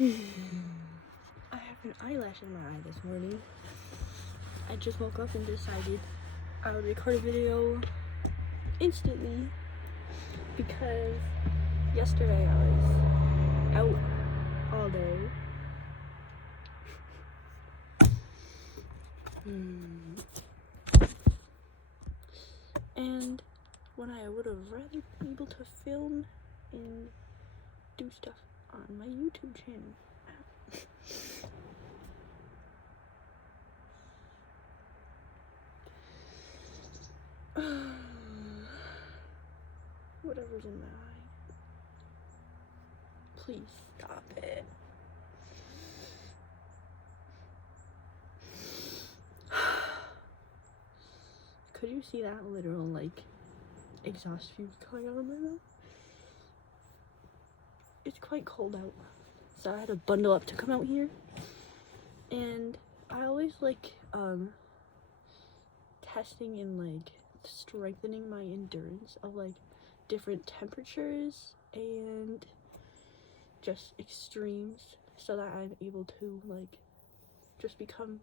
I have an eyelash in my eye this morning. I just woke up and decided I would record a video instantly because yesterday I was out all day. And when I would have rather been able to film and do stuff on my YouTube channel. Whatever's in my eye. Please stop it. Could you see that literal, like, exhaust fumes coming out of my mouth? It's quite cold out, so I had to bundle up to come out here. And I always like, testing and, like, strengthening my endurance of, like, different temperatures and just extremes so that I'm able to, like, just become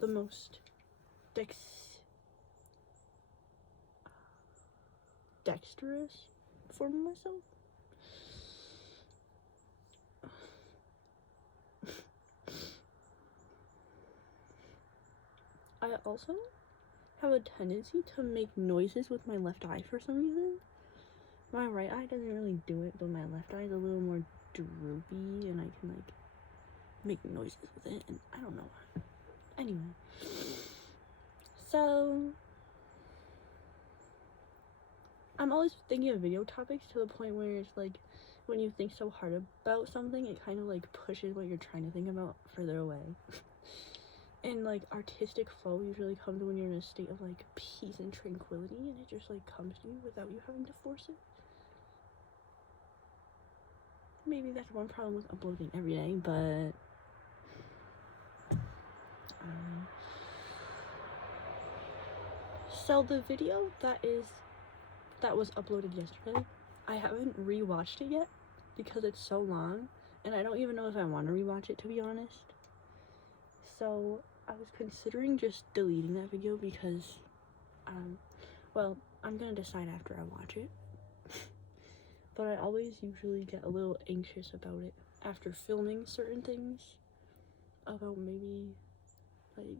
the most dexterous form of myself. I also have a tendency to make noises with my left eye for some reason. My right eye doesn't really do it, but my left eye is a little more droopy and I can, like, make noises with it, and I don't know why. Anyway, so I'm always thinking of video topics to the point where it's like when you think so hard about something, it kind of like pushes what you're trying to think about further away. And like artistic flow usually comes when you're in a state of like peace and tranquility, and it just like comes to you without you having to force it. Maybe that's one problem with uploading every day, but so the video that was uploaded yesterday, I haven't rewatched it yet because it's so long, and I don't even know if I want to rewatch it, to be honest. So I was considering just deleting that video because, well, I'm gonna decide after I watch it. But I always usually get a little anxious about it after filming certain things. About maybe, like,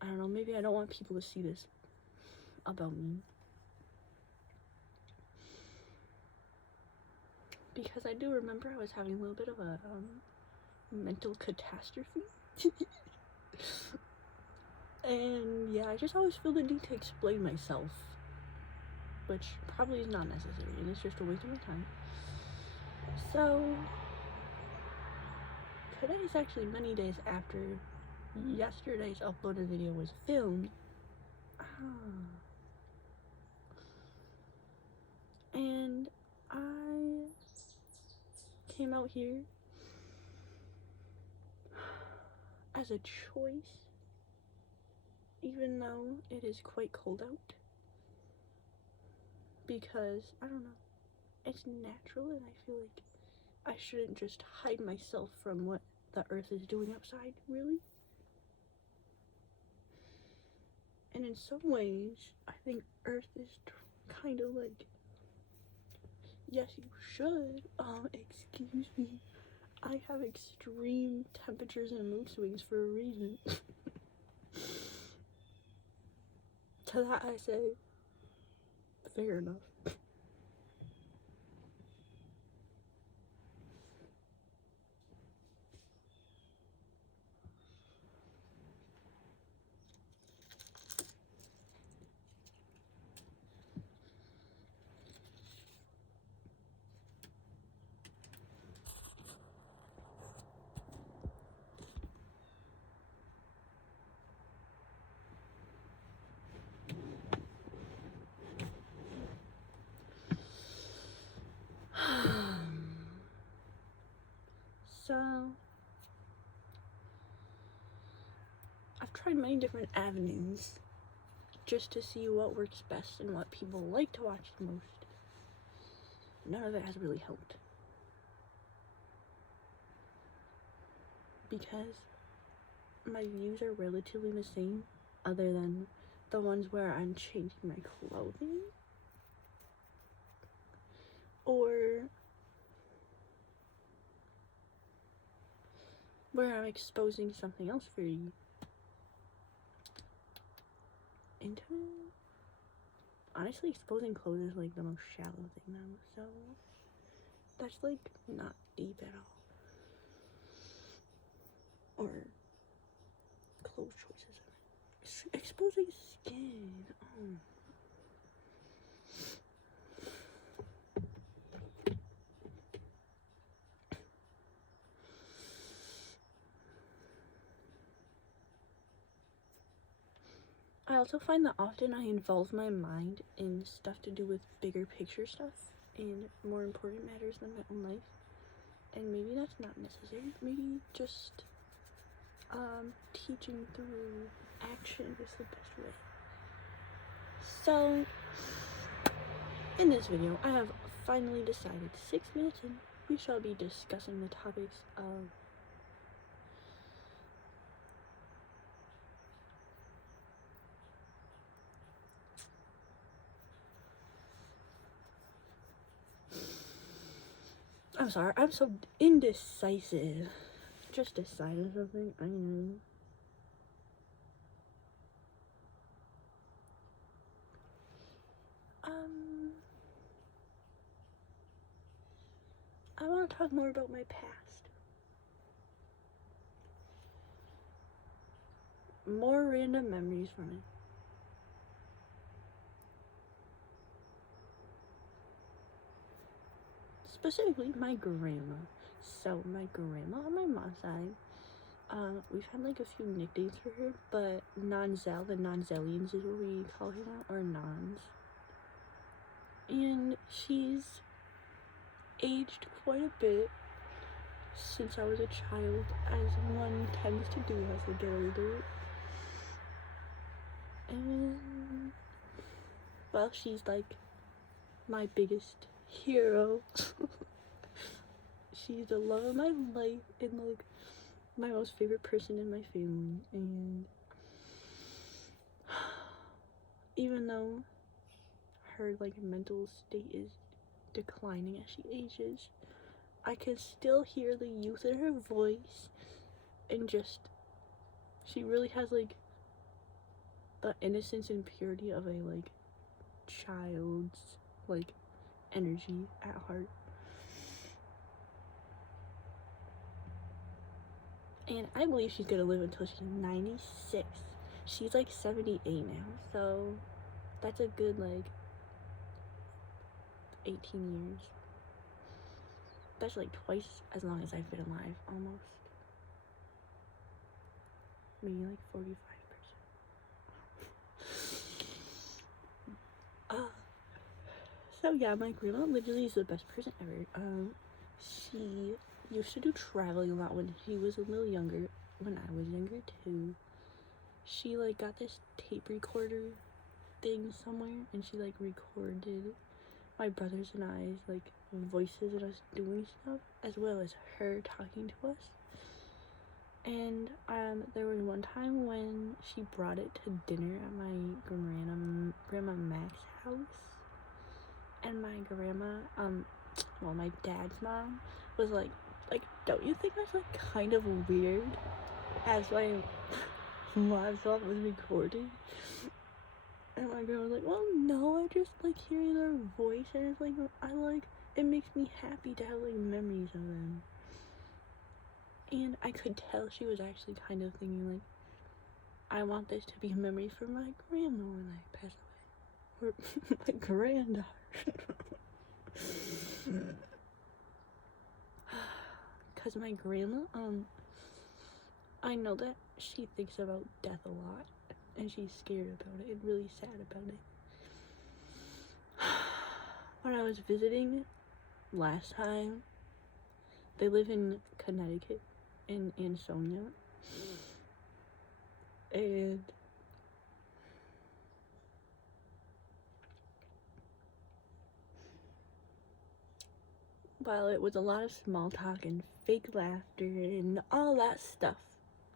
I don't know, maybe I don't want people to see this about me. Because I do remember I was having a little bit of a mental catastrophe. And yeah, I just always feel the need to explain myself, which probably is not necessary, and it's just a waste of my time. So today is actually many days after yesterday's uploaded video was filmed. And I came out here as a choice, even though it is quite cold out, because I don't know, it's natural, and I feel like I shouldn't just hide myself from what the earth is doing outside, really. And in some ways, I think earth is kind of like, yes, you should, excuse me, I have extreme temperatures and mood swings for a reason. To that I say, fair enough. So, I've tried many different avenues just to see what works best and what people like to watch the most. None of it has really helped. because my views are relatively the same, other than the ones where I'm changing my clothing or where I'm exposing something else very intimate. Honestly, exposing clothes is like the most shallow thing now, so that's like not deep at all. Or clothes choices. Exposing skin. Oh. I also find that often I involve my mind in stuff to do with bigger picture stuff and more important matters than my own life. And maybe that's not necessary. Maybe just teaching through action is the best way. So, in this video, I have finally decided 6 minutes in, we shall be discussing the topics of I'm sorry, I'm so indecisive. Just deciding something, I know. I want to talk more about my past. More random memories from it. Specifically, my grandma. So, my grandma on my mom's side, we've had like a few nicknames for her, but Nanzel, the Nanzellions is what we call her now, or Nanz. And she's aged quite a bit since I was a child, as one tends to do as they get older. And, well, she's like my biggest hero. She's the love of my life and like my most favorite person in my family. And even though her like mental state is declining as she ages, I can still hear the youth in her voice, and just she really has like the innocence and purity of a like child's like energy at heart. And I believe she's gonna live until she's 96. She's like 78 now, so that's a good like 18 years. That's like twice as long as I've been alive, almost. Maybe like 45%. So yeah, my grandma literally is the best person ever. She used to do traveling a lot when she was a little younger. When I was younger too, she like got this tape recorder thing somewhere, and she like recorded my brothers and I's like voices and us doing stuff, as well as her talking to us. And there was one time when she brought it to dinner at my grandma Mac's house, and my grandma, well, my dad's mom was like, don't you think that's like kind of weird? As my mom's mom was recording, and my grandma was like, well, no, I just like hearing their voice, and it's like it makes me happy to have like memories of them. And I could tell she was actually kind of thinking like, I want this to be a memory for my grandma when I pass away, or my granddaughter. Cause my grandma, I know that she thinks about death a lot, and she's scared about it and really sad about it. When I was visiting last time, they live in Connecticut, in Nanzellion, and while it was a lot of small talk and fake laughter and all that stuff,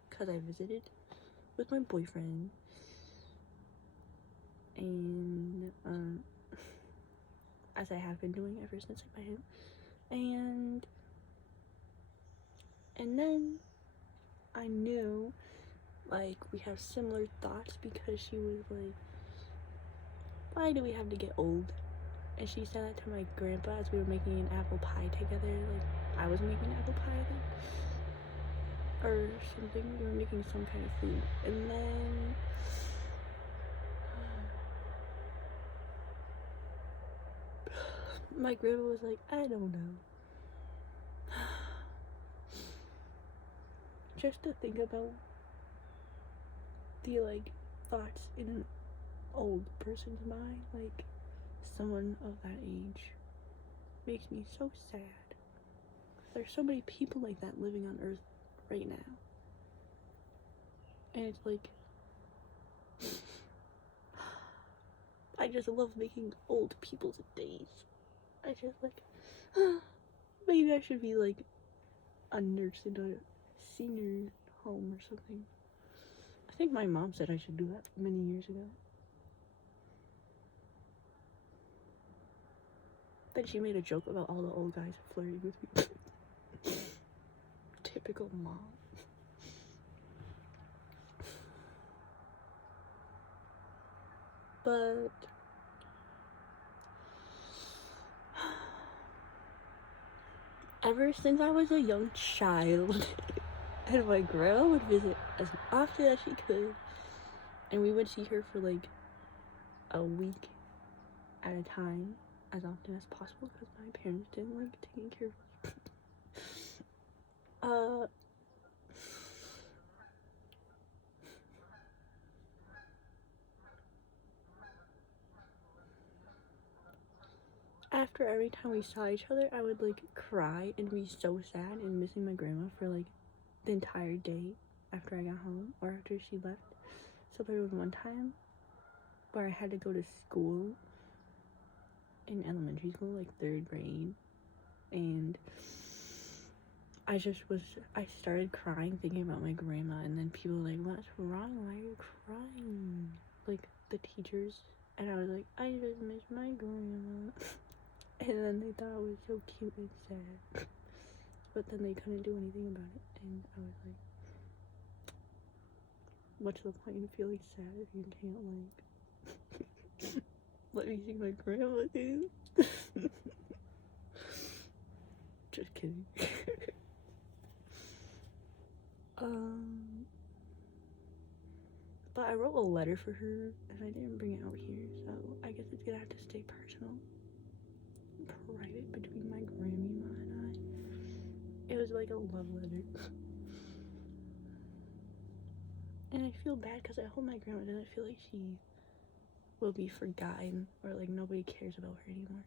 because I visited with my boyfriend, and as I have been doing ever since I met him, and then I knew, like, we have similar thoughts, because she was like, why do we have to get old? And she said that to my grandpa as we were making an apple pie together. Like, I was making apple pie, I think, or something. We were making some kind of food. And then my grandma was like, I don't know. Just to think about the, like, thoughts in an old person's mind, like, someone of that age, makes me so sad. There's so many people like that living on Earth right now. And it's like, I just love making old people's days. I just like, maybe I should be like a nurse in a senior home or something. I think my mom said I should do that many years ago. Then she made a joke about all the old guys flirting with me. Typical mom. But ever since I was a young child, and my grandma would visit as often as she could, and we would see her for like a week at a time, as often as possible, because my parents didn't like taking care of us. After every time we saw each other, I would like cry and be so sad and missing my grandma for like the entire day after I got home or after she left. So there was one time where I had to go to school in elementary school, like 3rd grade, and I started crying thinking about my grandma, and then people were like, what's wrong? Why are you crying? Like the teachers, and I was like, I just miss my grandma. And then they thought I was so cute and sad. But then they couldn't do anything about it. And I was like, what's the point in feeling sad if you can't, like, let me see my grandma, dude? Just kidding. But I wrote a letter for her, and I didn't bring it out here, so I guess it's gonna have to stay personal. Private between my grandma and I. It was like a love letter. And I feel bad because I hope my grandma doesn't feel like she will be forgotten or like nobody cares about her anymore.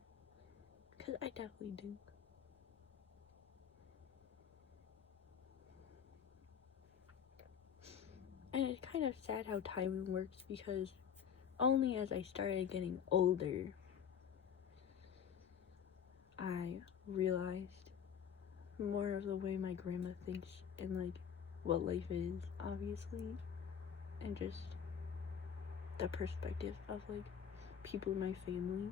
Because I definitely do. And it's kind of sad how timing works, because only as I started getting older, I realized more of the way my grandma thinks and like what life is, obviously, and just the perspective of like people in my family.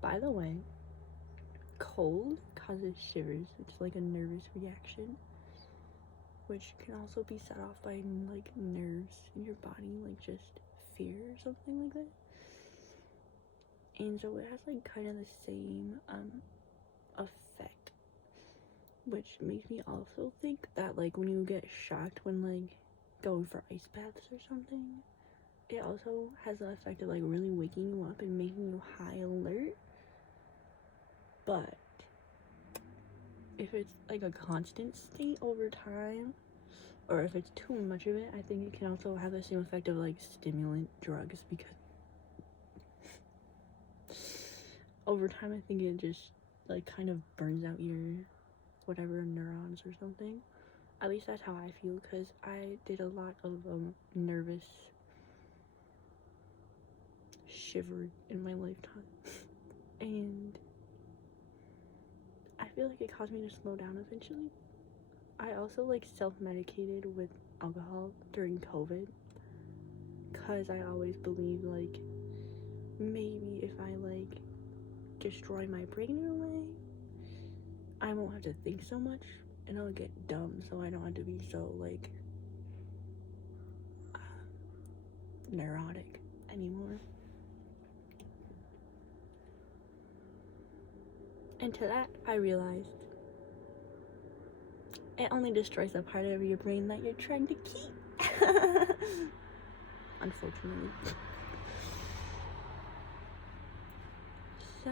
By the way, cold causes shivers. It's like a nervous reaction, which can also be set off by like nerves in your body, like just fear or something like that. And so it has like kind of the same effect, which makes me also think that like when you get shocked when like going for ice baths or something, it also has the effect of like really waking you up and making you high alert. But if it's like a constant state over time, or if it's too much of it, I think it can also have the same effect of like stimulant drugs, because over time I think it just like kind of burns out your whatever neurons or something. At least that's how I feel, because I did a lot of nervous shiver in my lifetime. And I feel like it caused me to slow down eventually. I also like self-medicated with alcohol during COVID, because I always believed like maybe if I like destroy my brain in a way, I won't have to think so much and I'll get dumb, so I don't have to be so like neurotic anymore. And to that I realized it only destroys the part of your brain that you're trying to keep. Unfortunately. So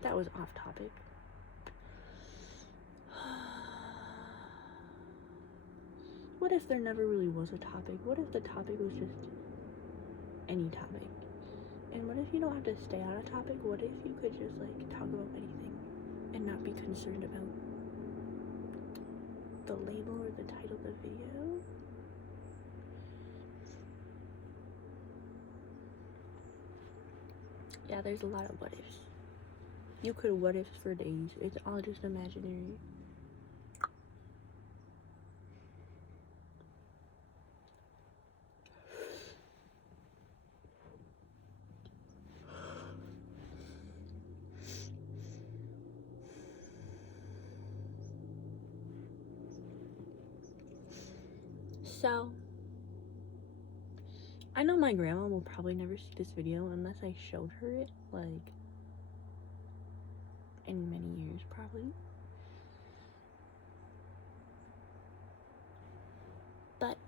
that was off topic. What if there never really was a topic? What if the topic was just any topic? And what if you don't have to stay on a topic? What if you could just like talk about anything and not be concerned about the label or the title of the video? Yeah, there's a lot of what ifs. You could what ifs for days. It's all just imaginary. So, I know my grandma will probably never see this video unless I showed her it, like, in many years, probably. But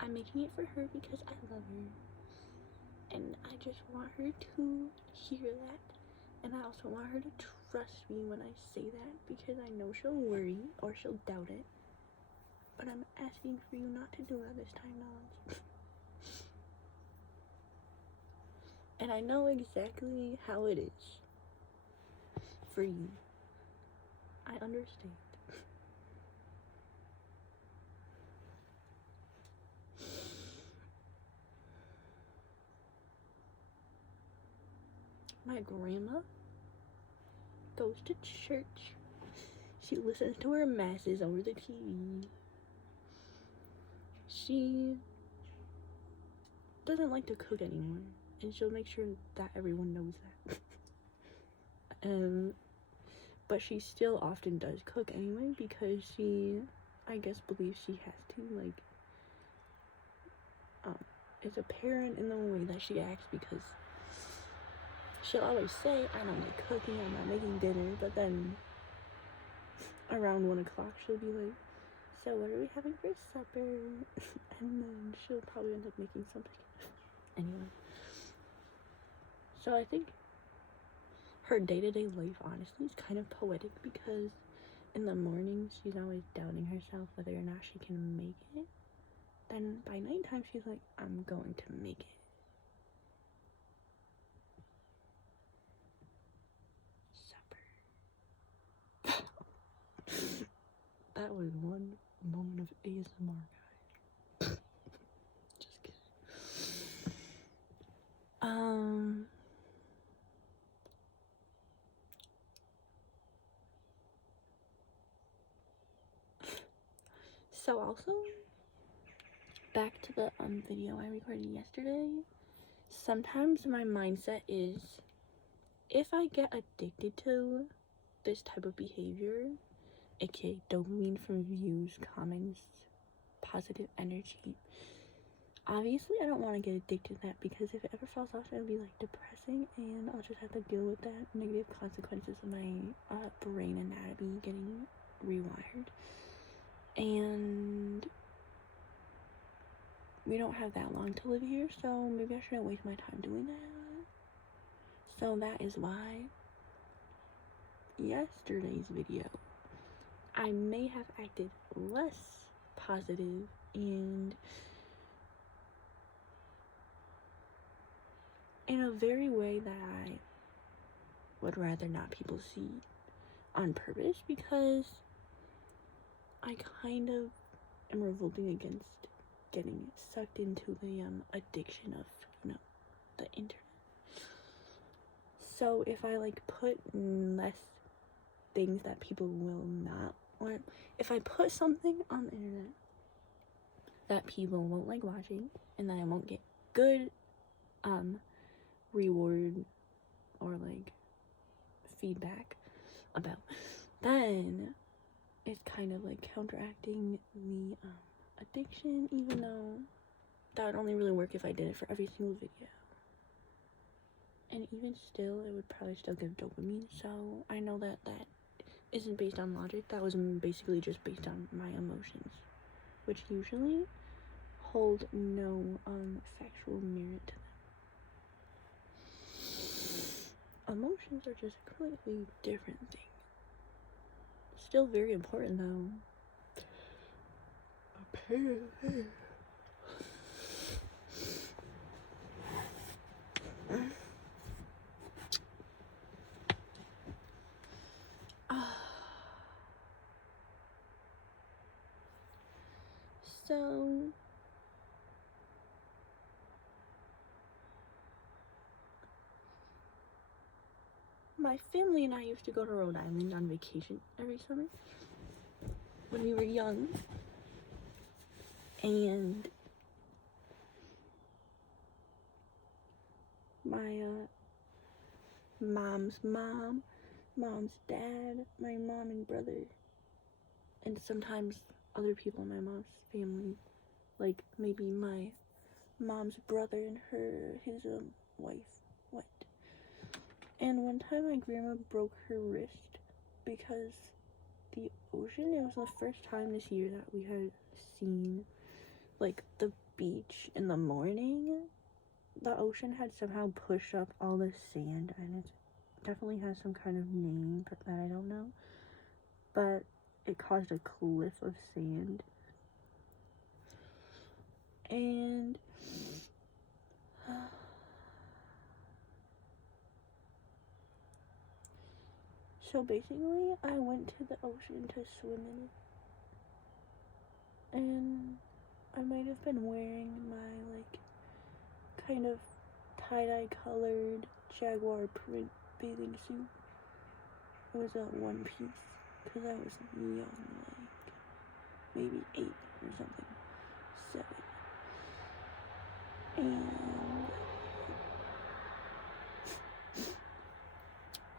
I'm making it for her because I love her. And I just want her to hear that. And I also want her to trust me when I say that, because I know she'll worry or she'll doubt it. But I'm asking for you not to do that this time, Nanz. And I know exactly how it is for you. I understand. My grandma goes to church. She listens to her masses over the TV. She doesn't like to cook anymore, and she'll make sure that everyone knows that. But she still often does cook anyway, because she, I guess, believes she has to, like, is a parent in the way that she acts, because she'll always say, I don't like cooking, I'm not making dinner, but then around 1 o'clock she'll be like, so what are we having for supper? And then she'll probably end up making something. Anyway. So I think her day-to-day life, honestly, is kind of poetic, because in the morning she's always doubting herself whether or not she can make it. Then by nighttime she's like, I'm going to make it. Supper. That was one moment of ASMR, guys. Just kidding. So also, back to the video I recorded yesterday, sometimes my mindset is, if I get addicted to this type of behavior, aka dopamine from views, comments, positive energy, obviously I don't want to get addicted to that, because if it ever falls off, it'll be like depressing, and I'll just have to deal with that negative consequences of my brain anatomy getting rewired. And we don't have that long to live here, so maybe I shouldn't waste my time doing that. So that is why yesterday's video, I may have acted less positive and in a very way that I would rather not people see on purpose, because I kind of am revolting against getting sucked into the addiction of, the internet. So if I like put less things that people will not want, if I put something on the internet that people won't like watching and that I won't get good reward or like feedback about, then it's kind of like counteracting the addiction, even though that would only really work if I did it for every single video. And even still, it would probably still give dopamine, so I know that that isn't based on logic. That was basically just based on my emotions, which usually hold no factual merit to them. Emotions are just a completely different thing. Still very important though. Apparently. So my family and I used to go to Rhode Island on vacation every summer when we were young. And my mom's mom, mom's dad, my mom and brother, and sometimes other people in my mom's family, like maybe my mom's brother and his wife went. And one time my grandma broke her wrist because the ocean, it was the first time this year that we had seen like the beach in the morning. The ocean had somehow pushed up all the sand, and it definitely has some kind of name that I don't know, but it caused a cliff of sand. And so basically I went to the ocean to swim in it, and I might have been wearing my like kind of tie-dye colored jaguar print bathing suit. It was a one piece because I was young, like maybe 8 or something, 7. And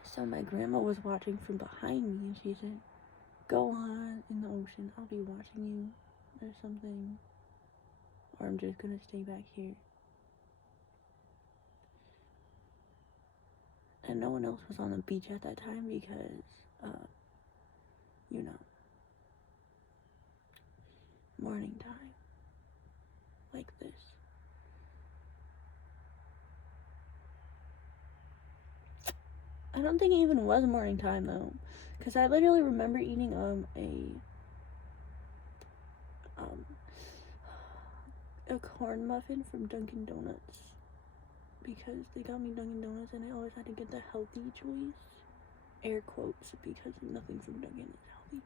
so my grandma was watching from behind me, and she said, "Go on in the ocean, I'll be watching you," or something, or I'm just gonna stay back here. And no one else was on the beach at that time because, morning time, like this. I don't think it even was morning time though, because I literally remember eating a corn muffin from Dunkin' Donuts, because they got me Dunkin' Donuts and I always had to get the healthy choice, air quotes, because nothing from Dunkin' is healthy,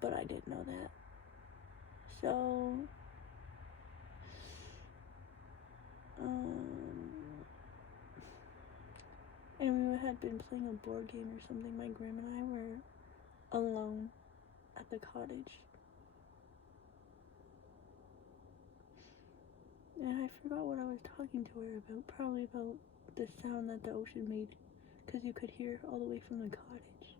but I didn't know that. So and we had been playing a board game or something. My grandma and I were alone at the cottage, and I forgot what I was talking to her about. Probably about the sound that the ocean made, because you could hear all the way from the cottage.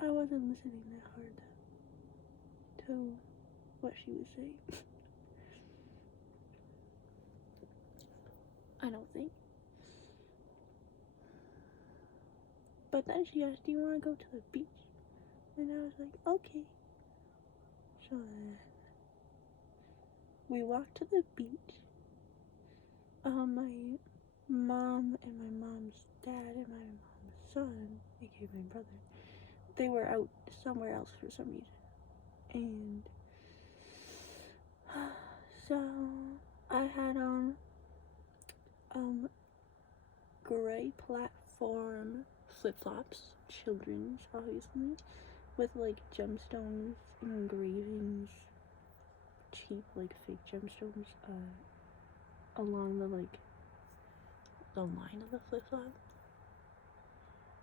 I wasn't listening that hard to what she was saying. I don't think. But then she asked, "Do you want to go to the beach?" And I was like, "Okay." So then we walked to the beach. My mom and my mom's dad and my mom's son, aka my brother, they were out somewhere else for some reason. And so I had on gray form flip-flops, children's, obviously, with like gemstones, engravings, cheap like fake gemstones, along the like the line of the flip-flop,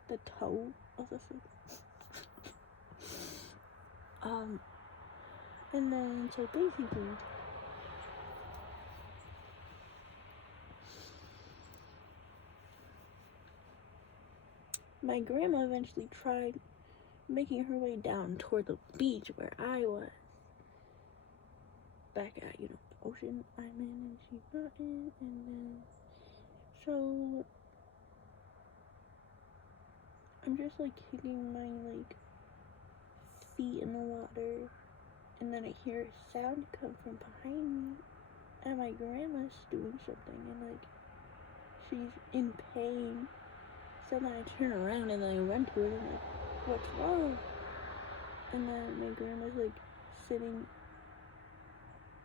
the toe of the flip. And then so basically, my grandma eventually tried making her way down toward the beach where I was. Back at, the ocean I'm in and she's not in, and then, so, I'm just, like, kicking my, like, feet in the water, and then I hear a sound come from behind me, and my grandma's doing something, and, like, she's in pain. So then I turn around and then I run to her and I'm like, what's wrong? And then my grandma's like sitting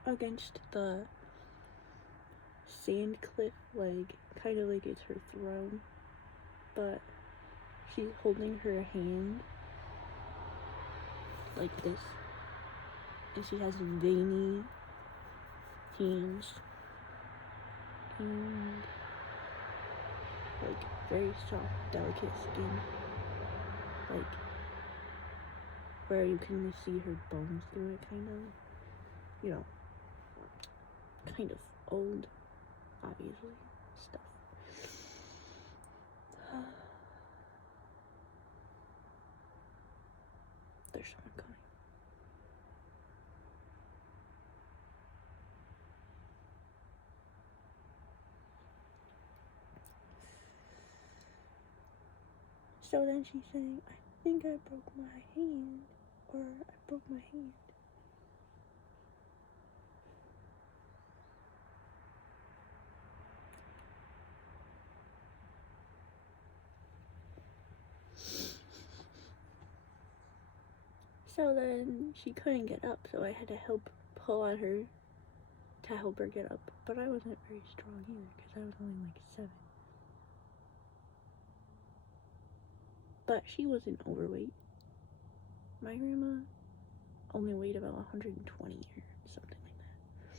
against the sand cliff, like kind of like it's her throne, but she's holding her hand like this, and she has veiny hands and like very soft, delicate skin, like where you can see her bones through it, kind of, kind of old, obviously, stuff. There's someone coming. So then she's saying, I think I broke my hand, or I broke my hand. So then she couldn't get up, so I had to help pull at her to help her get up. But I wasn't very strong either, because I was only like 7. But she wasn't overweight. My grandma only weighed about 120 or something like that.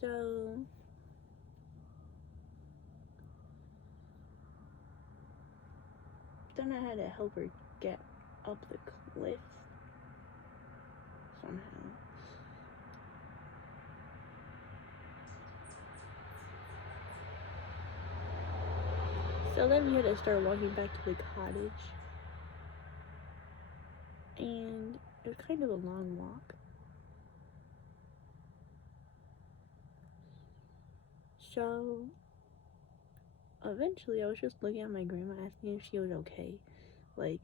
So then I had to help her get up the cliff somehow. So then we had to start walking back to the cottage. And it was kind of a long walk. So eventually I was just looking at my grandma asking if she was okay. Like,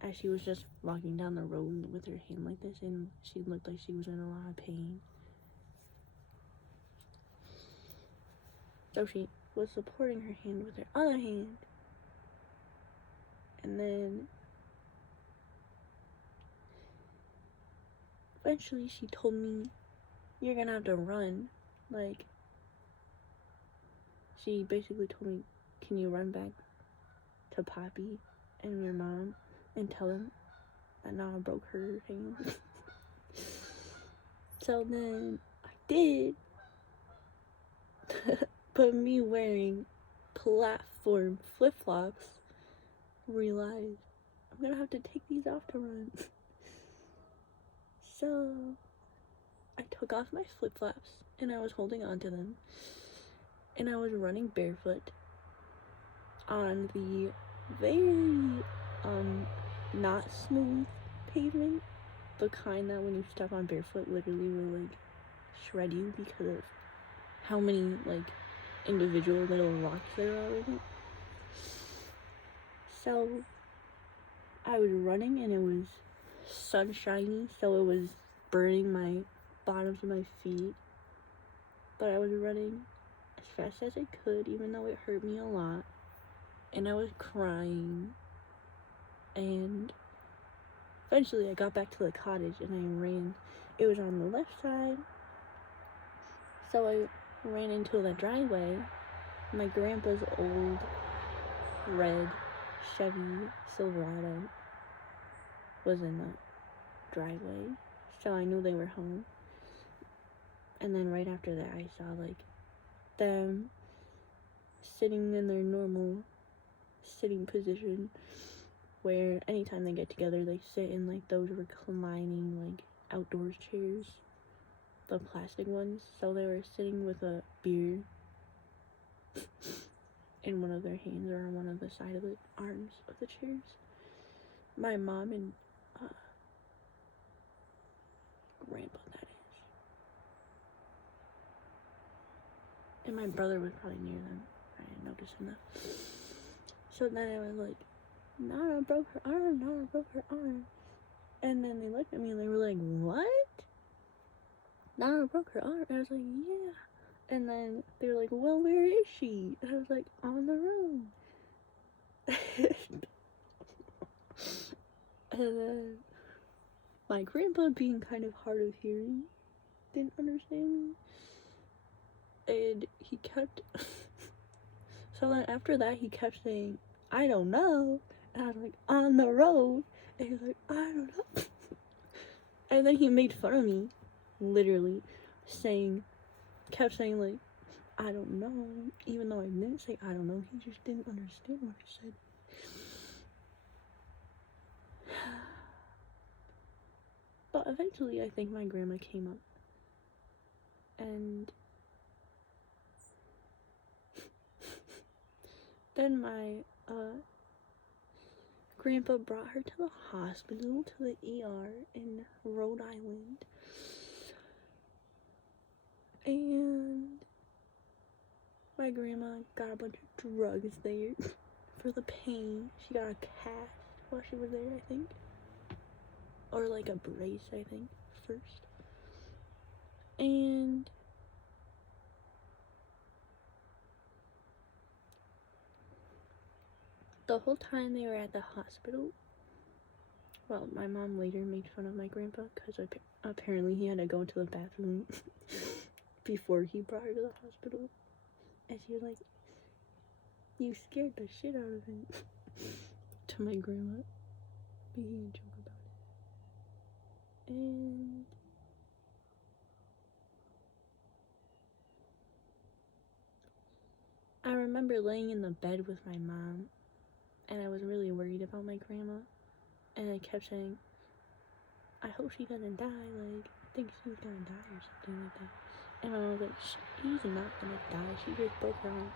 as she was just walking down the road with her hand like this, and she looked like she was in a lot of pain. So she was supporting her hand with her other hand. And then eventually she told me, you're gonna have to run. Like, she basically told me, can you run back to Poppy and your mom and tell them that Nana broke her hand? So then I did. But me wearing platform flip-flops, realized I'm gonna have to take these off to run. So I took off my flip-flops and I was holding on to them, and I was running barefoot on the very not smooth pavement, the kind that when you step on barefoot literally will like shred you because of how many like individual little rocks there are in it. So I was running and it was sunshiny, so it was burning my bottoms of my feet, but I was running as fast as I could, even though it hurt me a lot, and I was crying. And eventually I got back to the cottage and I ran. It was on the left side, so I ran into the driveway, my grandpa's old red Chevy Silverado was in the driveway, so I knew they were home. And then right after that, I saw like them sitting in their normal sitting position, where anytime they get together, they sit in like those reclining like outdoors chairs, the plastic ones. So they were sitting with a beer in one of their hands or on one of the side of the arms of the chairs. My mom and grandpa, that is. And my brother was probably near them. I didn't notice him though. So then I was like, Nana broke her arm, Nana broke her arm. And then they looked at me and they were like, what? Nana broke her arm. And I was like, yeah. And then they were like, well, where is she? And I was like, on the road. And then my grandpa, being kind of hard of hearing, didn't understand me. And he kept... So then after that, he kept saying, I don't know. And I was like, on the road. And he was like, I don't know. And then he made fun of me, literally, kept saying like, I don't know, even though I didn't say I don't know, he just didn't understand what I said. But eventually, I think my grandma came up, and then my grandpa brought her to the hospital, to the ER in Rhode Island, and my grandma got a bunch of drugs there for the pain. She got a cast while she was there, I think. Or like a brace, I think, first. And the whole time they were at the hospital, well, my mom later made fun of my grandpa because apparently he had to go to the bathroom before he brought her to the hospital. And she was like, you scared the shit out of him. To my grandma, making a joke about it. And I remember laying in the bed with my mom, and I was really worried about my grandma, and I kept saying, I hope she doesn't die, like, I think she's gonna die or something like that. And my mom was like, she's not gonna die, she just broke her arm.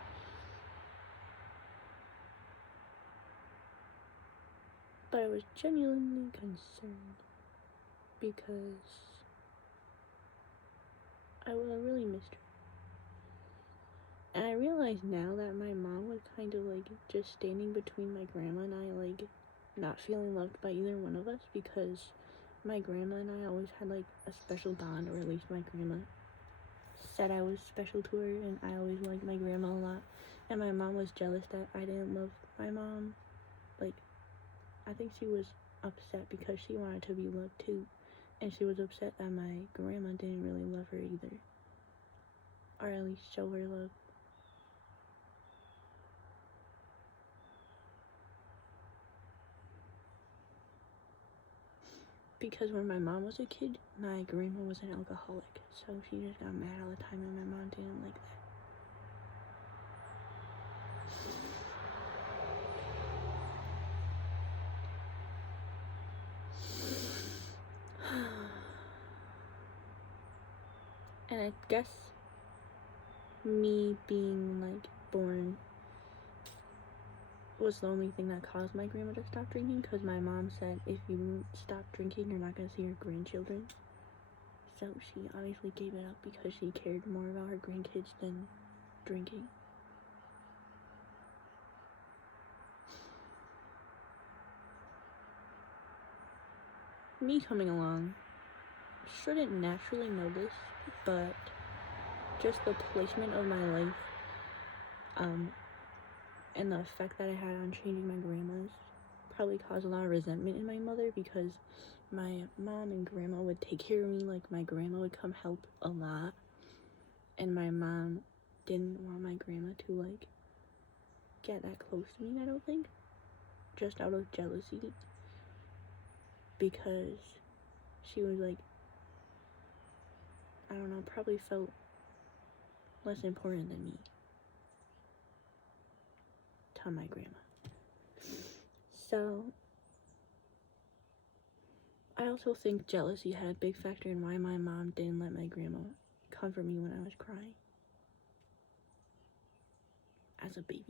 But I was genuinely concerned because I really missed her. And I realize now that my mom was kind of like just standing between my grandma and I, like not feeling loved by either one of us, because my grandma and I always had like a special bond, or at least my grandma said I was special to her, and I always liked my grandma a lot. And my mom was jealous that I didn't love my mom. Like, I think she was upset because she wanted to be loved too, and she was upset that my grandma didn't really love her either, or at least show her love. Because when my mom was a kid, my grandma was an alcoholic, so she just got mad all the time, and my mom didn't like that. And I guess me being like born was the only thing that caused my grandma to stop drinking, because my mom said if you stop drinking, you're not going to see your grandchildren. So she obviously gave it up because she cared more about her grandkids than drinking. Me coming along shouldn't naturally know this, but just the placement of my life, and the effect that it had on changing my grandma's probably caused a lot of resentment in my mother, because my mom and grandma would take care of me. Like, my grandma would come help a lot, and my mom didn't want my grandma to, like, get that close to me, I don't think. Just out of jealousy. Because she was, like, I don't know, probably felt less important than me to my grandma. So, I also think jealousy had a big factor in why my mom didn't let my grandma comfort me when I was crying. As a baby.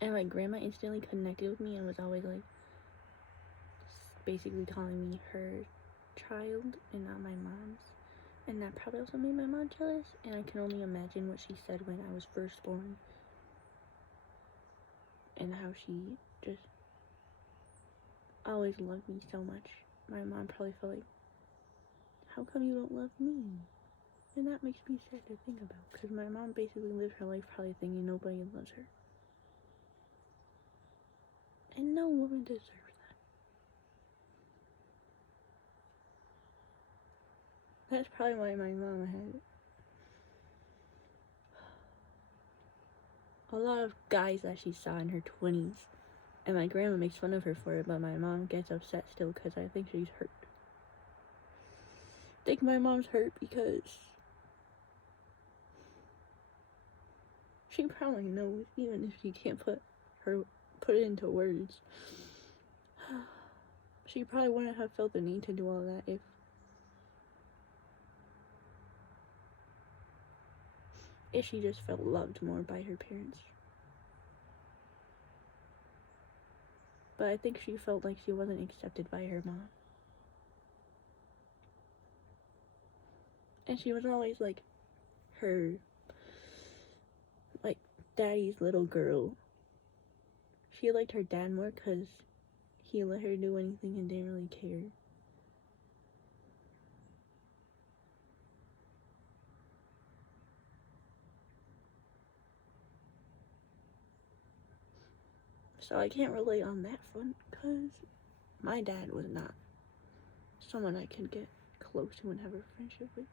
And my grandma instantly connected with me and was always, like, basically calling me her child and not my mom's. And that probably also made my mom jealous. And I can only imagine what she said when I was first born. And how she just always loved me so much. My mom probably felt like, how come you don't love me? And that makes me sad to think about. Because my mom basically lived her life probably thinking nobody loves her. And no woman deserves that. That's probably why my mom had a lot of guys that she saw in her 20s. And my grandma makes fun of her for it, but my mom gets upset still because I think she's hurt. I think my mom's hurt because she probably knows, even if she can't put it into words. She probably wouldn't have felt the need to do all that if she just felt loved more by her parents. But I think she felt like she wasn't accepted by her mom. And she was always, like, her, like, daddy's little girl. She liked her dad more because he let her do anything and didn't really care. So I can't relate on that front because my dad was not someone I could get close to and have a friendship with.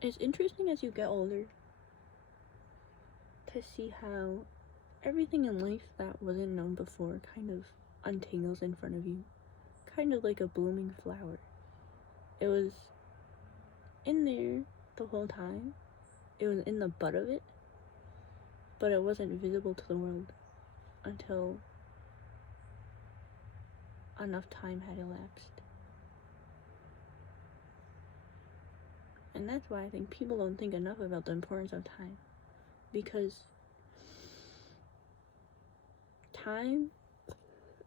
It's interesting as you get older to see how everything in life that wasn't known before kind of untangles in front of you. Kind of like a blooming flower. It was in there the whole time. It was in the bud of it. But it wasn't visible to the world until enough time had elapsed. And that's why I think people don't think enough about the importance of time. Because time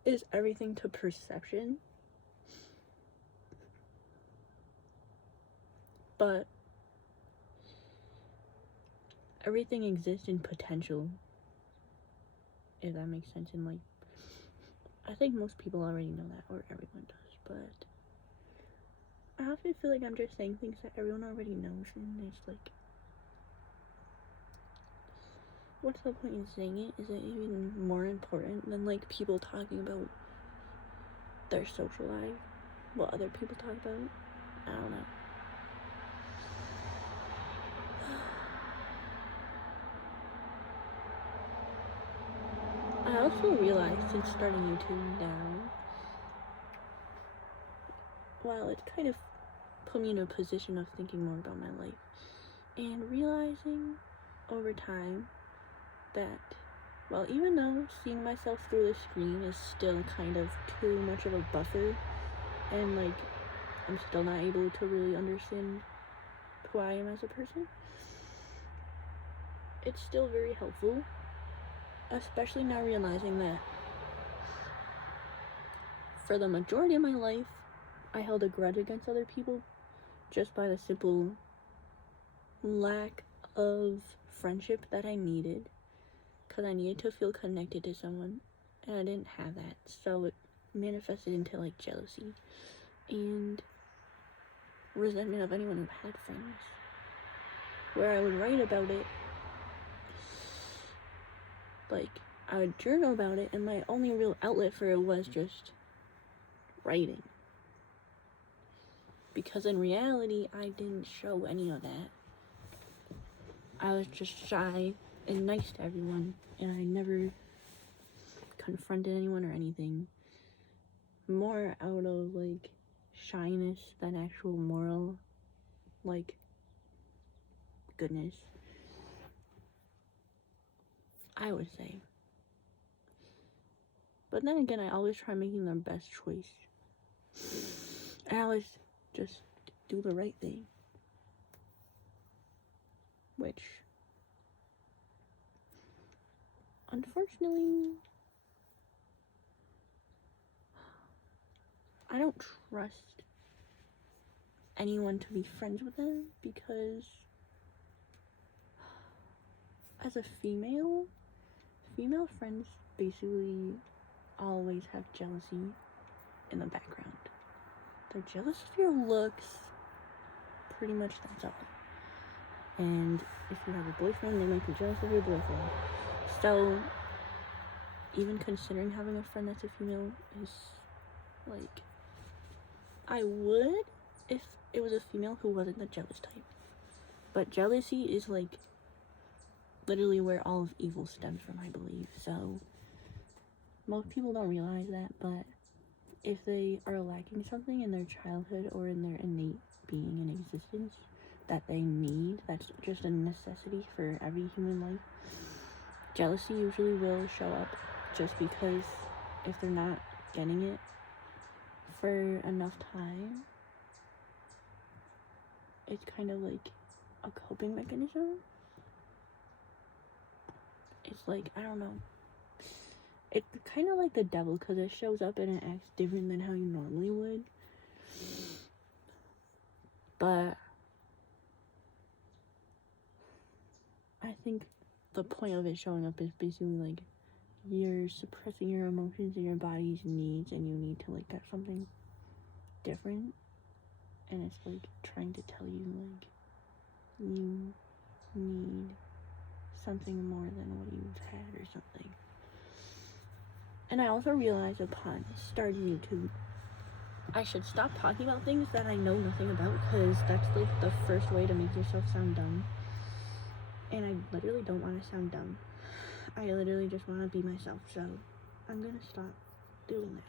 is everything to perception. But everything exists in potential. If that makes sense. And, like, I think most people already know that, or everyone does. But I often feel like I'm just saying things that everyone already knows, and it's like, what's the point in saying it? Is it even more important than, like, people talking about their social life? What other people talk about? I don't know. I also realized since starting YouTube now, while it's kind of put me in a position of thinking more about my life and realizing over time that, well, even though seeing myself through the screen is still kind of too much of a buffer and, like, I'm still not able to really understand who I am as a person, it's still very helpful, especially now realizing that for the majority of my life I held a grudge against other people just by the simple lack of friendship that I needed, because I needed to feel connected to someone, and I didn't have that, so it manifested into, like, jealousy and resentment of anyone who had friends, where I would write about it, like, I would journal about it, and my only real outlet for it was just writing. Because in reality, I didn't show any of that. I was just shy and nice to everyone, and I never confronted anyone or anything. More out of, like, shyness than actual moral, like, goodness, I would say. But then again, I always try making the best choice. And I always just do the right thing. Which, unfortunately, I don't trust anyone to be friends with them, because as a female friends basically always have jealousy in the background. They're jealous of your looks, pretty much, that's all. And if you have a boyfriend, they might be jealous of your boyfriend. So, even considering having a friend that's a female is, like, I would if it was a female who wasn't the jealous type. But jealousy is, like, literally where all of evil stems from, I believe. So, most people don't realize that, but if they are lacking something in their childhood or in their innate being and existence that they need, that's just a necessity for every human life, jealousy usually will show up, just because if they're not getting it for enough time, it's kind of like a coping mechanism. It's like, I don't know, it's kind of like the devil, because it shows up and it acts different than how you normally would. But I think the point of it showing up is basically like you're suppressing your emotions and your body's needs, and you need to, like, get something different, and it's like trying to tell you, like, you need something more than what you've had or something. And I also realized upon starting YouTube, I should stop talking about things that I know nothing about, because that's, like, the first way to make yourself sound dumb. And I literally don't want to sound dumb. I literally just want to be myself, so I'm gonna stop doing that.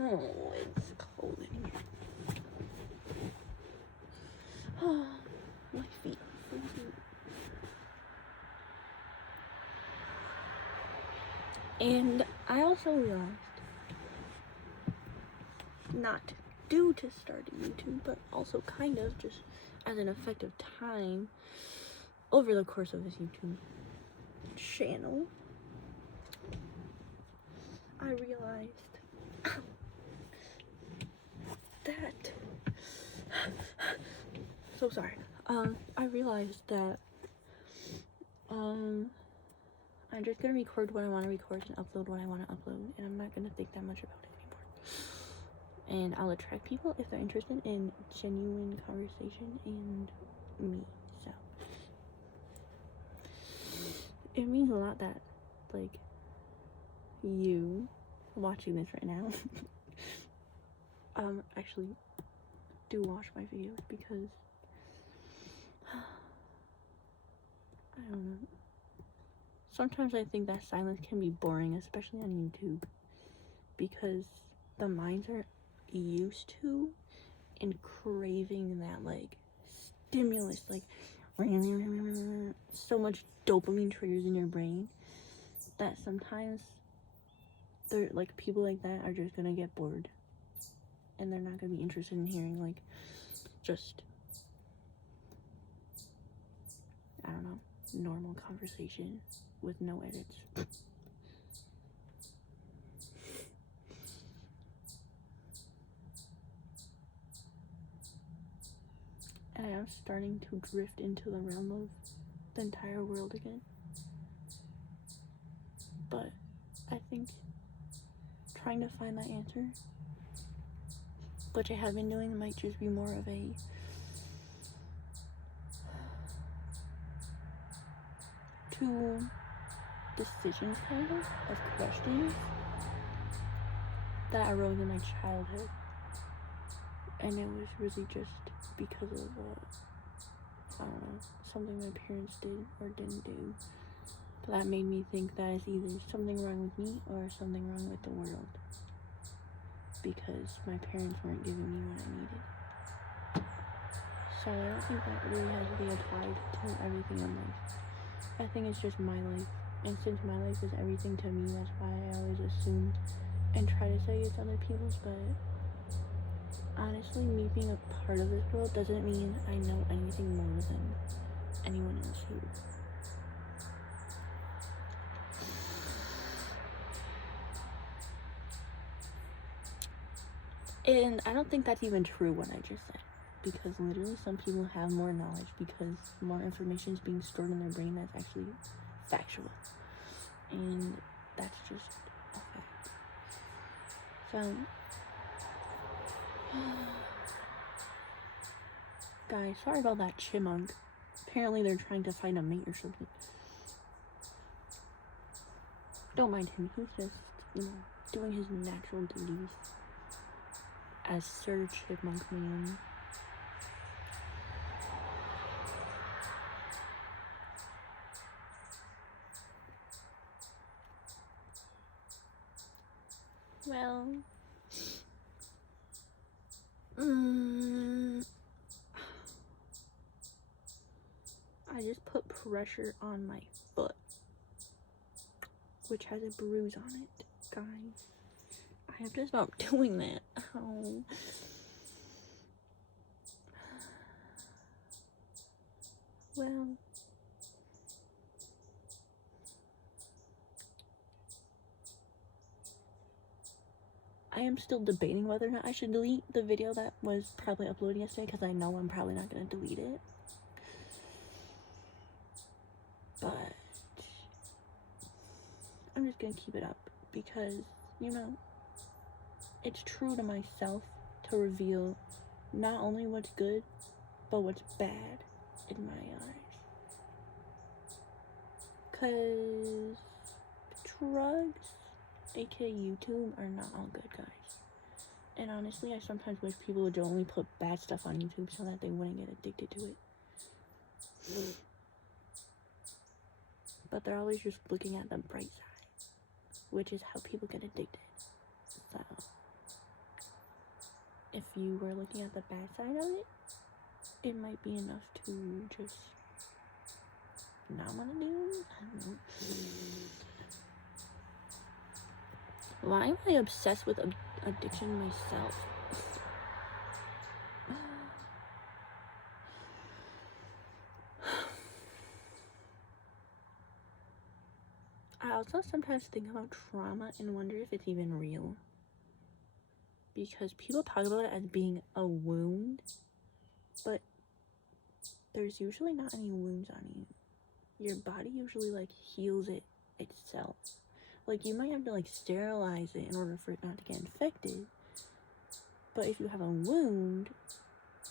Oh, it's cold in here. Oh, my feet are freezing. And I also realized, not due to starting YouTube, but also kind of just as an effect of time over the course of this YouTube channel, I realized that so sorry. I realized that I'm just gonna record what I want to record and upload what I want to upload, and I'm not gonna think that much about it anymore. And I'll attract people if they're interested in genuine conversation and me. So it means a lot that, like, you watching this right now actually do watch my videos, because I don't know, sometimes I think that silence can be boring, especially on YouTube, because the minds are used to and craving that, like, stimulus, like so much dopamine triggers in your brain that sometimes they're like, people like that are just gonna get bored, and they're not gonna be interested in hearing, like, just, I don't know, normal conversation with no edits. starting to drift into the realm of the entire world again. But I think trying to find that answer, which I have been doing, might just be more of a two decisions kind of questions that arose in my childhood, and it was really just because of I don't know, something my parents did or didn't do that made me think that it's either something wrong with me or something wrong with the world, because my parents weren't giving me what I needed. So I don't think that really has to be applied to everything in life. I think it's just my life, and since my life is everything to me, that's why I always assume and try to say it's other people's. But honestly, me being a part of this world doesn't mean I know anything more than anyone else here. And I don't think that's even true what I just said, because literally some people have more knowledge because more information is being stored in their brain that's actually factual, and that's just a fact. So guys, sorry about that chipmunk. Apparently they're trying to find a mate or something. Don't mind him, he's just, doing his natural duties as Sir Chipmunk Man. Well, I just put pressure on my foot, which has a bruise on it, guys. I have to stop doing that. Ow. Well, I am still debating whether or not I should delete the video that was probably uploaded yesterday, because I know I'm probably not going to delete it. But I'm just going to keep it up because, it's true to myself to reveal not only what's good, but what's bad in my eyes. Because drugs, aka YouTube, are not all good, guys. And honestly, I sometimes wish people would only put bad stuff on YouTube so that they wouldn't get addicted to it. But they're always just looking at the bright side, which is how people get addicted. So if you were looking at the bad side of it, it might be enough to just not want to do it. I don't know. Why am I obsessed with addiction myself? I also sometimes think about trauma and wonder if it's even real. Because people talk about it as being a wound, but there's usually not any wounds on you. Your body usually heals it itself. You might have to sterilize it in order for it not to get infected. But if you have a wound,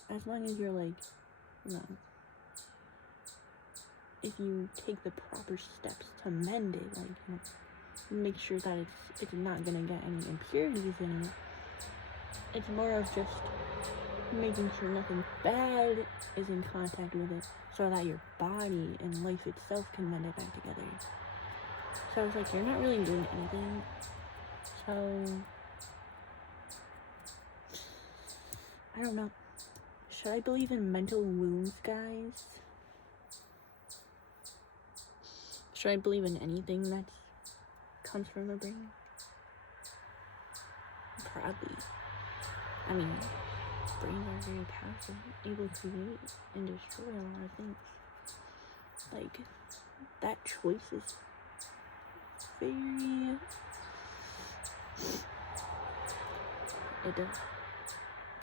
as long as you're if you take the proper steps to mend it, make sure that it's not gonna get any impurities in it. It's more of just making sure nothing bad is in contact with it, so that your body and life itself can mend it back together. So I was you're not really doing anything. So I don't know. Should I believe in mental wounds, guys? Should I believe in anything that comes from the brain? Probably. I mean, brains are very powerful, able to create and destroy a lot of things. That choice is very... It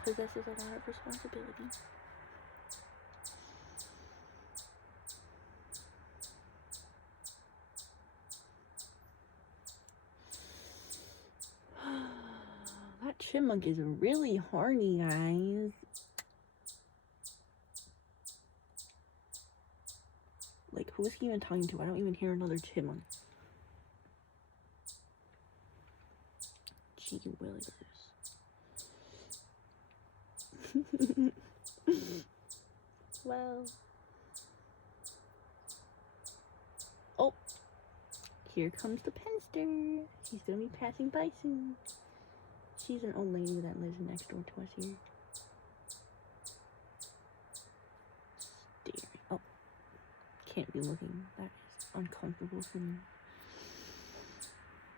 possesses a lot of responsibility. chipmunk is really horny, guys. Like, who is he even talking to? I don't even hear another chipmunk. Gee willikers. Well. Oh. Here comes the penster. She's gonna be passing by soon. She's an old lady that lives next door to us here. Staring. Oh. Can't be looking. That is uncomfortable for me.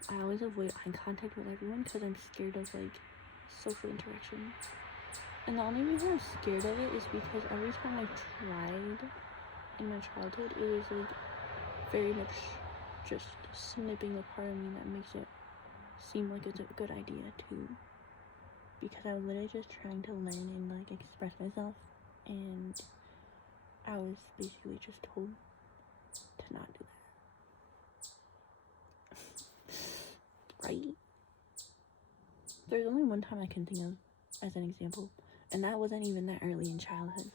I always avoid eye contact with everyone because I'm scared of, like, social interaction. And the only reason I'm scared of it is because every time I tried in my childhood, it was, like, very much just snipping a part of me that makes it seem like it's a good idea too. Because I was literally just trying to learn and, like, express myself, and I was basically just told to not do that. Right? There's only one time I can think of as an example, and that wasn't even that early in childhood,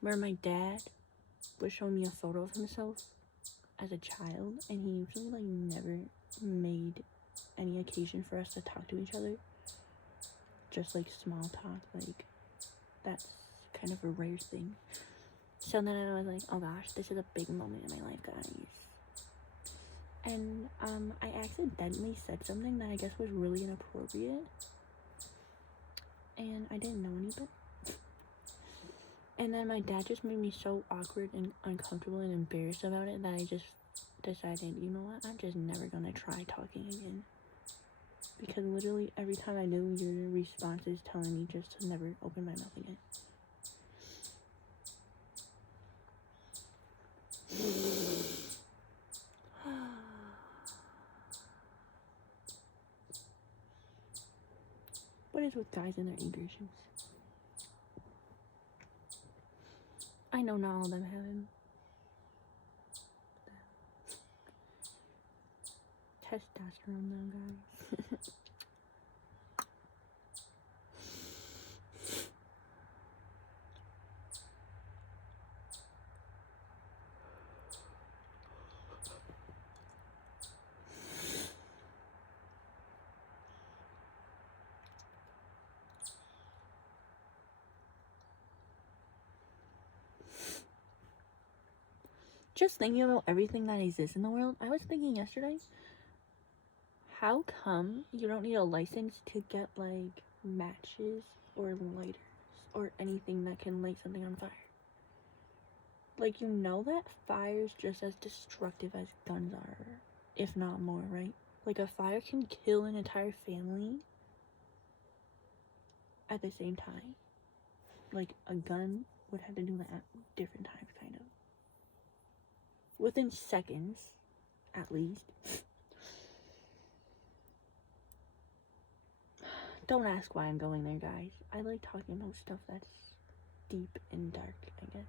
where my dad would show me a photo of himself as a child, and he usually, like, never made any occasion for us to talk to each other. Just, like, small talk, like, that's kind of a rare thing. So then I was like, oh gosh, this is a big moment in my life, guys. And I accidentally said something that I guess was really inappropriate, and I didn't know any better. And then my dad just made me so awkward and uncomfortable and embarrassed about it that I just decided, you know what, I'm just never gonna try talking again. Because literally every time I do, your response is telling me just to never open my mouth again. What is with guys and their aggressions? I know not all of them have him. Testosterone though, guys. Just thinking about everything that exists in the world, I was thinking yesterday, how come you don't need a license to get, like, matches or lighters or anything that can light something on fire? Like, you know that fire's just as destructive as guns are, if not more, right? Like, a fire can kill an entire family at the same time. Like, a gun would have to do that at different times, kind of. Within seconds, at least. Don't ask why I'm going there, guys. I like talking about stuff that's deep and dark, I guess.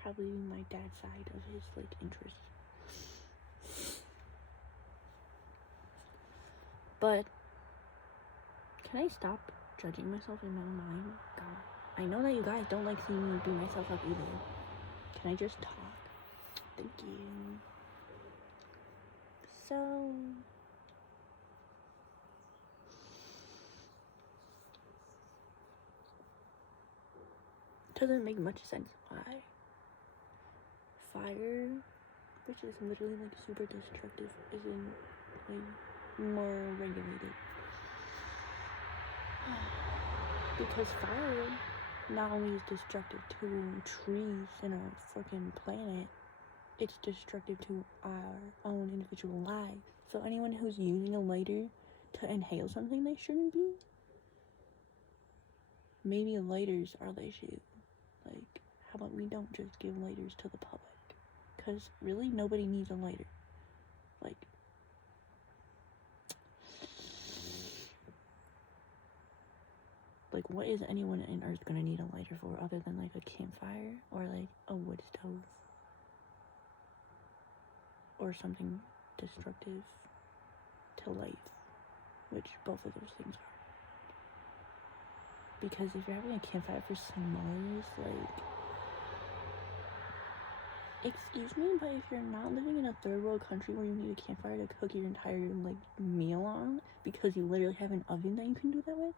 Probably my dad's side of his, like, interests. But can I stop judging myself in my own mind? God, I know that you guys don't like seeing me beat myself up either. Can I just talk? Thank you. So, doesn't make much sense why fire, which is literally, like, super destructive, isn't, like, more regulated. Because fire not only is destructive to trees and our freaking planet, it's destructive to our own individual lives. So anyone who's using a lighter to inhale something they shouldn't be, maybe lighters are the issue. Like, how about we don't just give lighters to the public? Because really, nobody needs a lighter. Like, what is anyone in Earth gonna need a lighter for other than, like, a campfire or, like, a wood stove? Or something destructive to life. which both of those things are. Because if you're having a campfire for s'mores, like, excuse me, but if you're not living in a third world country where you need a campfire to cook your entire, like, meal on, because you literally have an oven that you can do that with,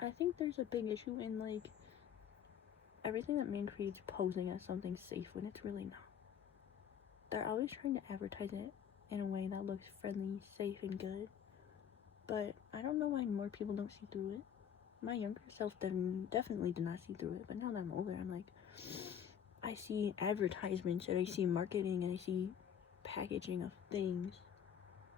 I think there's a big issue in, like, everything that man creates posing as something safe when it's really not. They're always trying to advertise it in a way that looks friendly, safe, and good. But I don't know why more people don't see through it. My younger self definitely did not see through it. But now that I'm older, I'm like, I see advertisements and I see marketing and I see packaging of things.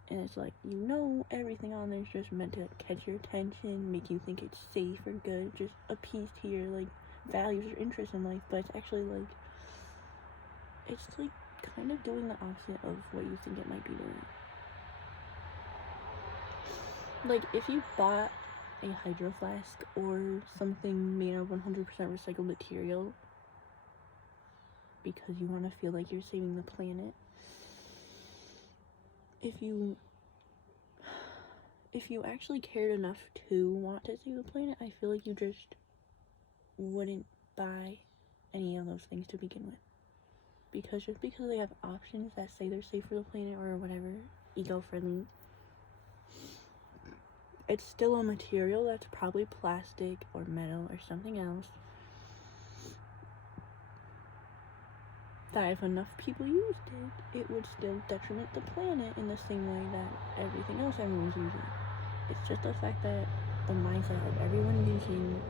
And it's like, you know, everything on there is just meant to catch your attention, make you think it's safe or good, just appease to your, like, values or interests in life. But it's actually, like, it's, like, kind of doing the opposite of what you think it might be doing. Like, if you bought a hydro flask or something made of 100% recycled material because you want to feel like you're saving the planet, if you actually cared enough to want to save the planet, I feel like you just wouldn't buy any of those things to begin with. Because just because they have options that say they're safe for the planet or whatever, eco-friendly, it's still a material that's probably plastic or metal or something else that if enough people used it would still detriment the planet in the same way that everything else everyone's using. It's just the fact that the mindset of everyone using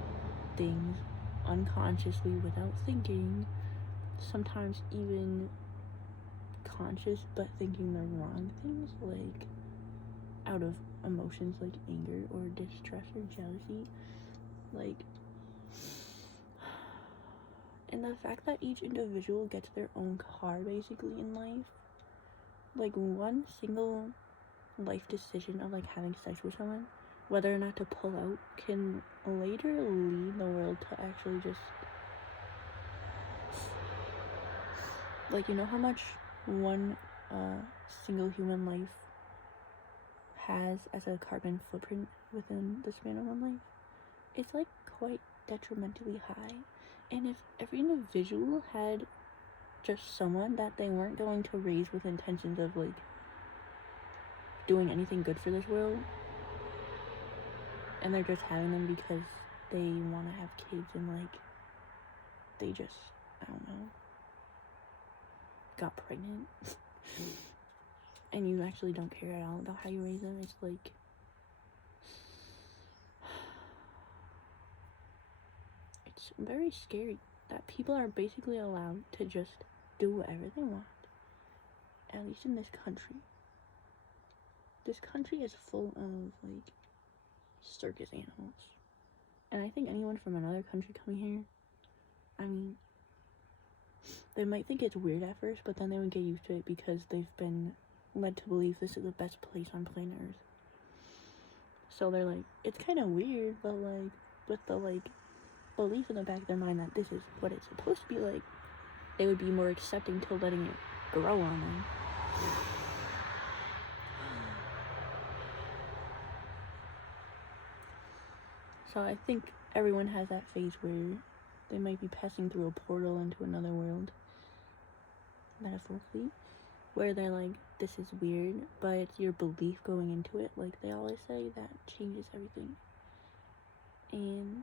things unconsciously without thinking, sometimes even conscious but thinking the wrong things, like out of emotions like anger or distress or jealousy, like, and the fact that each individual gets their own car basically in life, like one single life decision of like having sex with someone, whether or not to pull out, can later lead the world to actually just, like, you know how much one single human life has as a carbon footprint within the span of one life? It's like quite detrimentally high. And if every individual had just someone that they weren't going to raise with intentions of like doing anything good for this world, and they're just having them because they want to have kids and like they just, I don't know, got pregnant and you actually don't care at all about how you raise them, it's like, it's very scary that people are basically allowed to just do whatever they want, at least in this country. This country is full of like circus animals, and I think anyone from another country coming here, I mean, they might think it's weird at first, but then they would get used to it because they've been led to believe this is the best place on planet Earth. So they're like, it's kind of weird, but like, with the like belief in the back of their mind that this is what it's supposed to be like, they would be more accepting to letting it grow on them. So I think everyone has that phase where they might be passing through a portal into another world, metaphorically, where they're like, this is weird, but it's your belief going into it, like they always say, that changes everything. And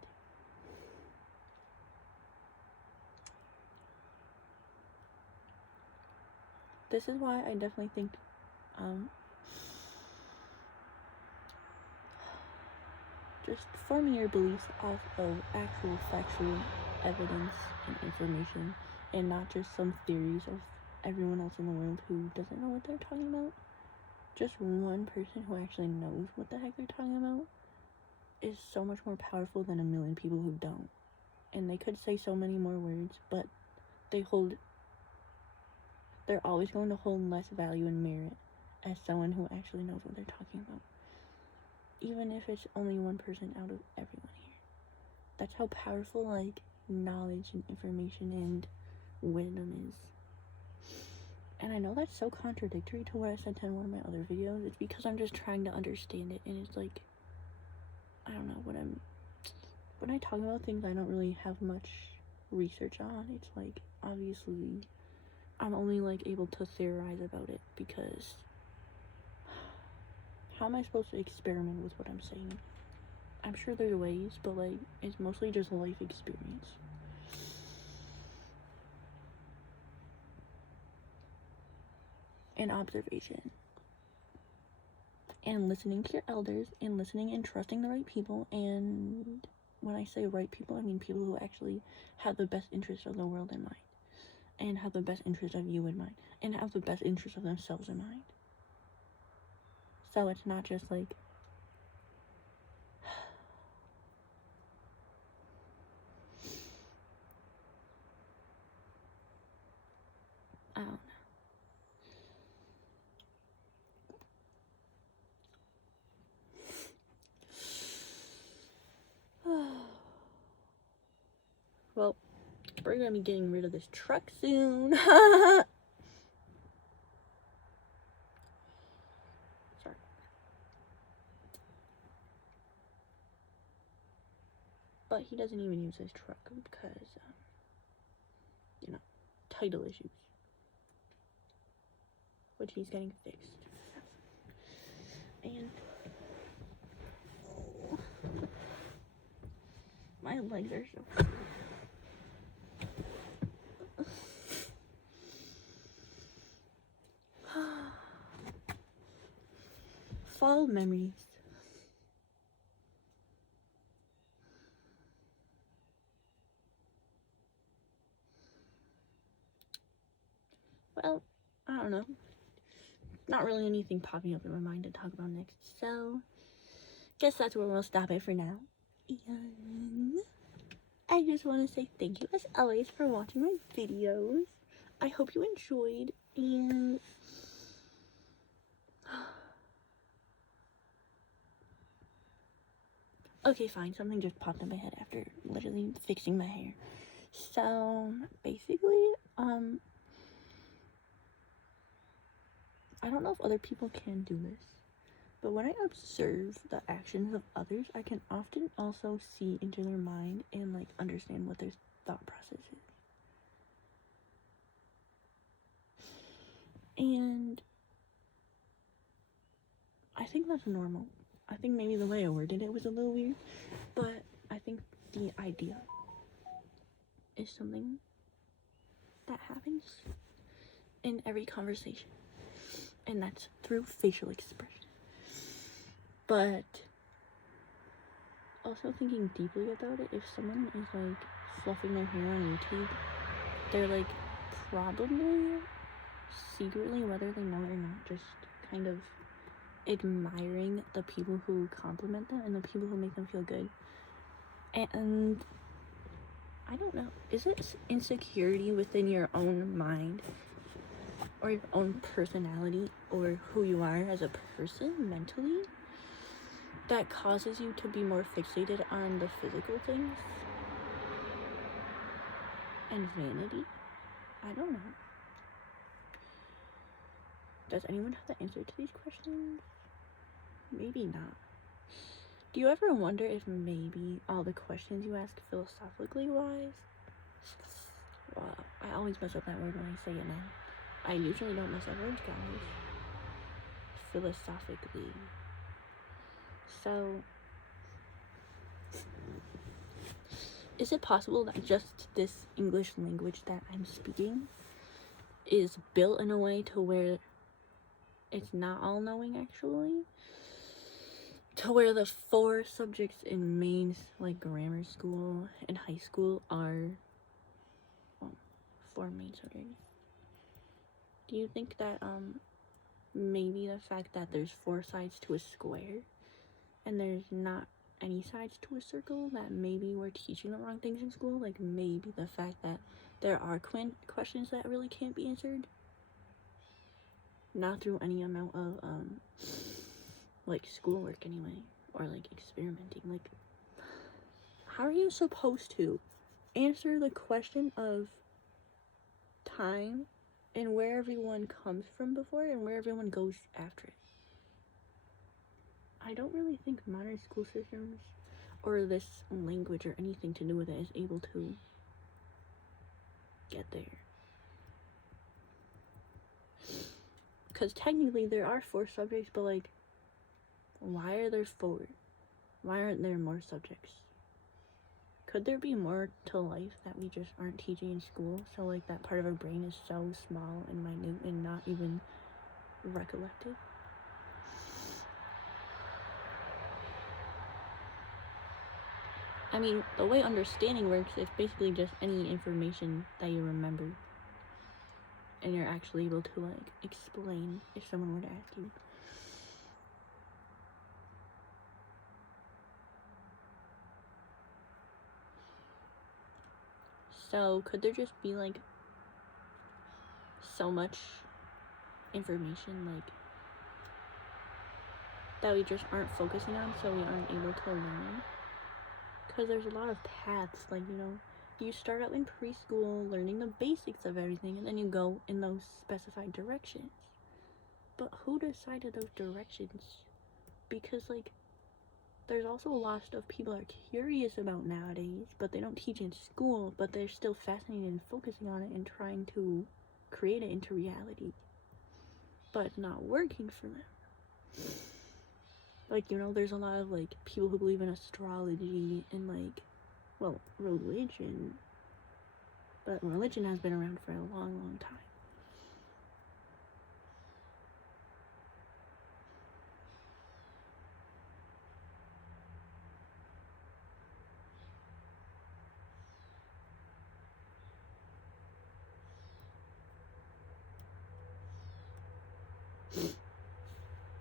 this is why I definitely think just forming your beliefs off of actual factual evidence and information, and not just some theories of everyone else in the world who doesn't know what they're talking about. Just one person who actually knows what the heck they're talking about is so much more powerful than a million people who don't. And they could say so many more words, but they're always going to hold less value and merit as someone who actually knows what they're talking about. Even if it's only one person out of everyone here. That's how powerful, like, knowledge and information and wisdom is. And I know that's so contradictory to what I said in one of my other videos. It's because I'm just trying to understand it, and it's like, I don't know, when I talk about things I don't really have much research on, it's like, obviously, I'm only like able to theorize about it, because how am I supposed to experiment with what I'm saying? I'm sure there's ways, but like, it's mostly just life experience. And observation. And listening to your elders, and listening and trusting the right people. And when I say right people, I mean people who actually have the best interest of the world in mind, and have the best interest of you in mind, and have the best interest of themselves in mind. So it's not just like, I don't know. Well, we're gonna be getting rid of this truck soon. Sorry. But he doesn't even use his truck because, title issues. Which he's getting fixed. And my legs are so fall memories. Well, I don't know. Not really anything popping up in my mind to talk about next. So, guess that's where we'll stop it for now. And I just want to say thank you as always for watching my videos. I hope you enjoyed, and okay, fine, something just popped in my head after literally fixing my hair. So basically, I don't know if other people can do this, but when I observe the actions of others, I can often also see into their mind and like understand what their thought process is. And I think that's normal. I think maybe the way I worded it was a little weird, but I think the idea is something that happens in every conversation, and that's through facial expression. But also thinking deeply about it, if someone is like fluffing their hair on YouTube, they're like probably secretly, whether they know it or not, just kind of admiring the people who compliment them and the people who make them feel good. And I don't know, is it insecurity within your own mind or your own personality or who you are as a person mentally that causes you to be more fixated on the physical things and vanity? I don't know. Does anyone have the answer to these questions? Maybe not. Do you ever wonder if maybe all the questions you ask philosophically wise? Wow, I always mess up that word when I say it now. I usually don't mess up words, guys. Philosophically. So, is it possible that just this English language that I'm speaking is built in a way to where it's not all-knowing, actually? To where the 4 subjects in main, like, grammar school and high school are, 4 main subjects. Do you think that, maybe the fact that there's 4 sides to a square and there's not any sides to a circle, that maybe we're teaching the wrong things in school? Like, maybe the fact that there are questions that really can't be answered, not through any amount of, like, schoolwork anyway, or, like, experimenting. Like, how are you supposed to answer the question of time and where everyone comes from before and where everyone goes after it. I don't really think modern school systems or this language or anything to do with it is able to get there. Because technically there are 4 subjects, but like, why are there 4? Why aren't there more subjects? Could there be more to life that we just aren't teaching in school? So like that part of our brain is so small and minute and not even recollected? I mean, the way understanding works is basically just any information that you remember and you're actually able to like explain if someone were to ask you. So could there just be like so much information like that we just aren't focusing on, so we aren't able to learn? Because there's a lot of paths, like, you know, you start out in preschool learning the basics of everything, and then you go in those specified directions. But who decided those directions? Because like there's also a lot of stuff people are curious about nowadays, but they don't teach in school, but they're still fascinated and focusing on it and trying to create it into reality. But it's not working for them. Like, you know, there's a lot of like people who believe in astrology and like, well, religion. But religion has been around for a long, long time.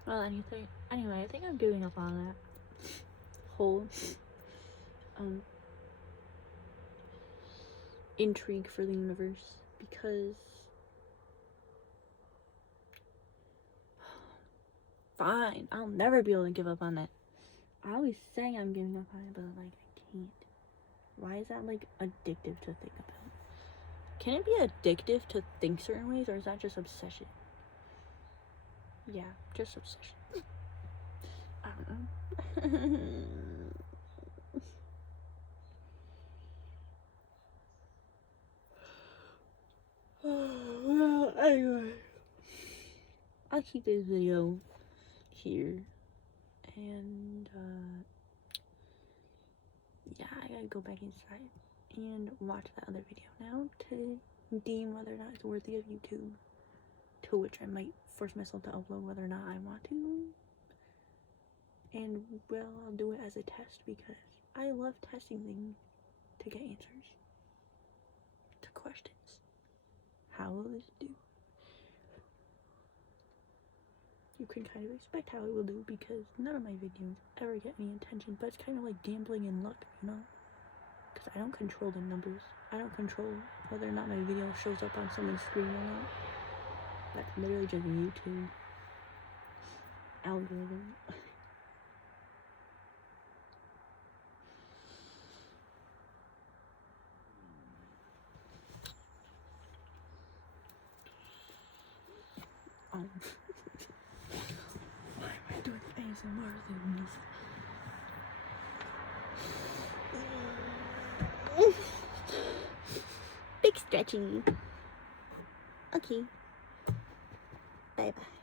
Well, anyway, I think I'm giving up on that whole intrigue for the universe, because fine, I'll never be able to give up on that. I always say I'm giving up on it, but like I can't. Why is that like addictive to think about? Can it be addictive to think certain ways, or is that just obsession? Yeah, just obsession. I don't know. Well, anyway, I'll keep this video here, and yeah, I gotta go back inside and watch that other video now to deem whether or not it's worthy of YouTube, to which I might force myself to upload whether or not I want to. And well, I'll do it as a test because I love testing things to get answers to questions. How will this do? You can kind of expect how it will do, because none of my videos ever get any attention, but it's kind of like gambling and luck, you know? Because I don't control the numbers. I don't control whether or not my video shows up on someone's screen or not. That's literally just YouTube algorithm. Why am I doing ASMR things? Big stretching. Okay. Bye bye.